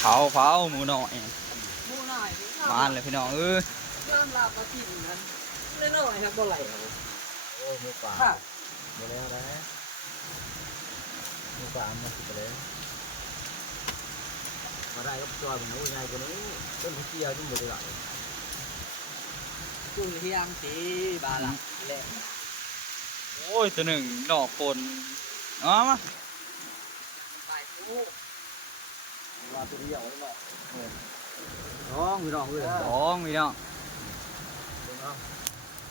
เผาหมูหน่อยหมูหน่อยมาเลยพี่น้องเริ่มลาบมากินนั้นเล่นหน่อยครับบ่ไหลโอ้หมูป่าบ่แล้วนะหมูป่ามันสิไปเลยมาได้ก็จอยเป็นหนูใหญ่กว่านี้ต้นเกียวจุ่มบ่ได้หลายจุ่มเที่ยงสีบาละแหละ โอ้ยตัวหนึ่งดอกปนเอามา ไปกู ว่าตัวเดียวหรือเปล่าน้องพี่น้องเอ้ย สองพี่น้อง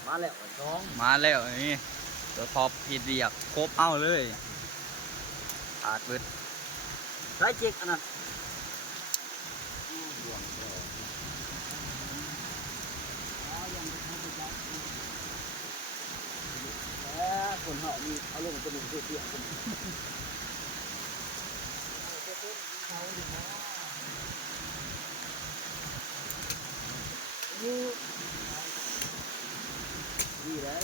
มาแล้วน้อง มาแล้วนี่ตัวท็อปพีเรียกครบเอาเลยขาดเบิด ใช้เจ๊กอันนั้นคนเหาะมีเอาลงตัวหนึ่งเตี้ยๆคนนี่เลย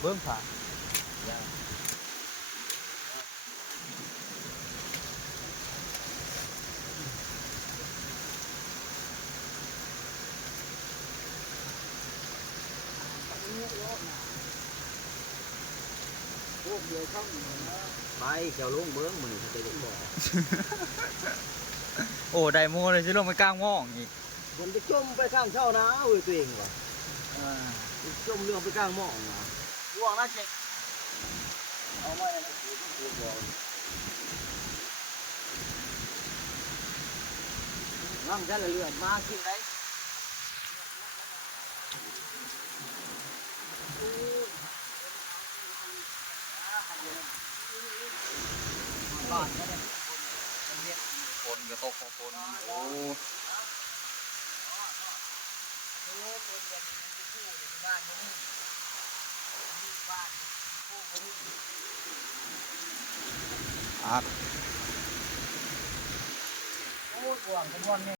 เบิ้งผ่า พวกเดียวช่องไปเจ้าลงเบิ้งมันจะได้บอก โอ้ไดโมเลยสิลงไปกลางม่องอีก มันจะจมไปข้างเช่านะเว้ยตัวเองวะจมเรื่องไปกลางหม้องนะว่างนะเจ๊เอาไว้ในตัวบอกนั่งจะเลื่อนมากินได้บ้านก็ได้ คนก็ตกของคนโอ้อัด โอ้ยห่วงเป็นวันนี้